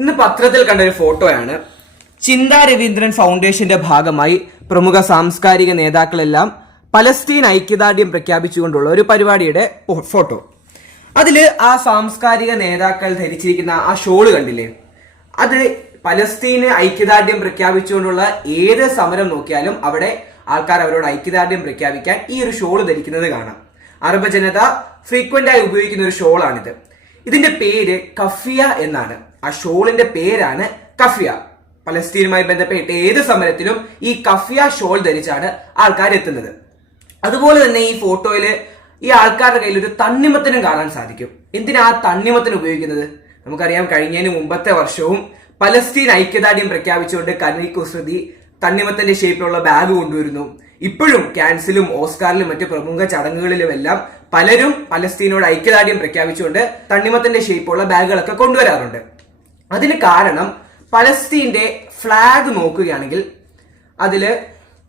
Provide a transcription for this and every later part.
ഇന്ന് പത്രത്തിൽ കണ്ട ഒരു ഫോട്ടോയാണ്. ചിന്താ രവീന്ദ്രൻ ഫൗണ്ടേഷന്റെ ഭാഗമായി പ്രമുഖ സാംസ്കാരിക നേതാക്കളെല്ലാം പലസ്തീൻ ഐക്യദാർഢ്യം പ്രഖ്യാപിച്ചുകൊണ്ടുള്ള ഒരു പരിപാടിയുടെ ഫോട്ടോ. അതില് ആ സാംസ്കാരിക നേതാക്കൾ ധരിച്ചിരിക്കുന്ന ആ ഷോള് കണ്ടില്ലേ? അത് പലസ്തീന് ഐക്യദാർഢ്യം പ്രഖ്യാപിച്ചുകൊണ്ടുള്ള ഏത് സമരം നോക്കിയാലും അവിടെ ആൾക്കാർ അവരോട് ഐക്യദാർഢ്യം പ്രഖ്യാപിക്കാൻ ഈ ഒരു ഷോള് ധരിക്കുന്നത് കാണാം. അറബ് ജനത ഫ്രീക്വന്റ് ആയി ഉപയോഗിക്കുന്ന ഒരു ഷോളാണിത്. ഇതിന്റെ പേര് കഫിയ എന്നാണ്. ആ ഷോളിന്റെ പേരാണ് കഫിയ. പലസ്തീനുമായി ബന്ധപ്പെട്ട് ഏത് സമരത്തിലും ഈ കഫിയ ഷോൾ ധരിച്ചാണ് ആൾക്കാർ എത്തുന്നത്. അതുപോലെ തന്നെ ഈ ഫോട്ടോയില് ഈ ആൾക്കാരുടെ കയ്യിൽ ഒരു തണ്ണിമത്തനും കാണാൻ സാധിക്കും. എന്തിനാ ആ തണ്ണിമത്തൻ ഉപയോഗിക്കുന്നത്? നമുക്കറിയാം, കഴിഞ്ഞതിന് മുമ്പത്തെ വർഷവും പലസ്തീൻ ഐക്യദാർഢ്യം പ്രഖ്യാപിച്ചുകൊണ്ട് കനീൽ കുസൃതി തണ്ണിമത്തന്റെ ഷേപ്പിലുള്ള ബാഗ് കൊണ്ടുവരുന്നു. ഇപ്പോഴും ക്യാൻസിലും ഓസ്കാറിലും മറ്റു പ്രമുഖ ചടങ്ങുകളിലുമെല്ലാം പലരും പലസ്തീനോട് ഐക്യദാർഢ്യം പ്രഖ്യാപിച്ചുകൊണ്ട് തണ്ണിമത്തന്റെ ഷേപ്പുള്ള ബാഗുകളൊക്കെ കൊണ്ടുവരാറുണ്ട്. അതിന് കാരണം പലസ്തീന്റെ ഫ്ലാഗ് നോക്കുകയാണെങ്കിൽ അതില്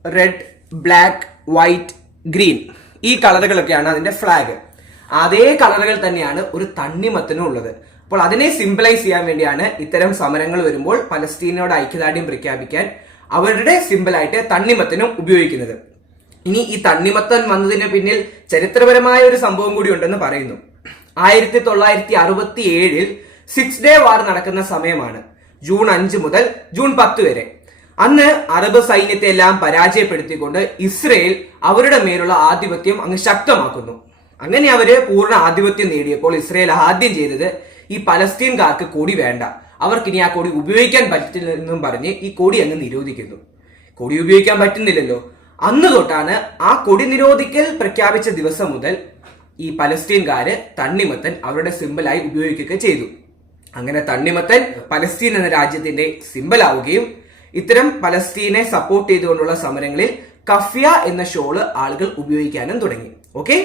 റെഡ്, ബ്ലാക്ക്, വൈറ്റ്, ഗ്രീൻ ഈ കളറുകളൊക്കെയാണ് അതിന്റെ ഫ്ലാഗ്. അതേ കളറുകൾ തന്നെയാണ് ഒരു തണ്ണിമത്തനും ഉള്ളത്. അപ്പോൾ അതിനെ സിംബലൈസ് ചെയ്യാൻ വേണ്ടിയാണ് ഇത്തരം സമരങ്ങൾ വരുമ്പോൾ പലസ്തീനോട് ഐക്യദാർഢ്യം പ്രഖ്യാപിക്കാൻ അവരുടെ സിംബലായിട്ട് തണ്ണിമത്തനും ഉപയോഗിക്കുന്നത്. ഇനി ഈ തണ്ണിമത്തൻ വന്നതിന് പിന്നിൽ ചരിത്രപരമായ ഒരു സംഭവം കൂടി ഉണ്ടെന്ന് പറയുന്നു. 1967 സിക്സ് ഡേ വാർ നടക്കുന്ന സമയമാണ്. ജൂൺ 5 മുതൽ ജൂൺ 10 വരെ. അന്ന് അറബ് സൈന്യത്തെ എല്ലാം പരാജയപ്പെടുത്തിക്കൊണ്ട് ഇസ്രയേൽ അവരുടെ മേലുള്ള ആധിപത്യം അങ്ങ് ശക്തമാക്കുന്നു. അങ്ങനെ അവര് പൂർണ്ണ ആധിപത്യം നേടിയപ്പോൾ ഇസ്രയേൽ ആദ്യം ചെയ്തത് ഈ പലസ്തീൻകാർക്ക് കൊടി വേണ്ട, അവർക്കിനി ആ കൊടി ഉപയോഗിക്കാൻ പറ്റില്ലെന്നും പറഞ്ഞ് ഈ കൊടി അങ്ങ് നിരോധിക്കുന്നു. കൊടി ഉപയോഗിക്കാൻ പറ്റുന്നില്ലല്ലോ. അന്ന് തൊട്ടാണ് ആ കൊടി നിരോധിക്കൽ പ്രഖ്യാപിച്ച ദിവസം മുതൽ ഈ പലസ്തീൻകാര് തണ്ണിമത്തൻ അവരുടെ സിംബലായി ഉപയോഗിക്കുകയൊക്കെ ചെയ്തു. അങ്ങനെ തണ്ണിമത്തൻ പലസ്തീൻ എന്ന രാജ്യത്തിന്റെ സിംബൽ ആവുകയും ഇത്തരം പലസ്തീനെ സപ്പോർട്ട് ചെയ്തുകൊണ്ടുള്ള സമരങ്ങളിൽ കഫിയ എന്ന ഷോള് ആളുകൾ ഉപയോഗിക്കാനും തുടങ്ങി. ഓക്കെ.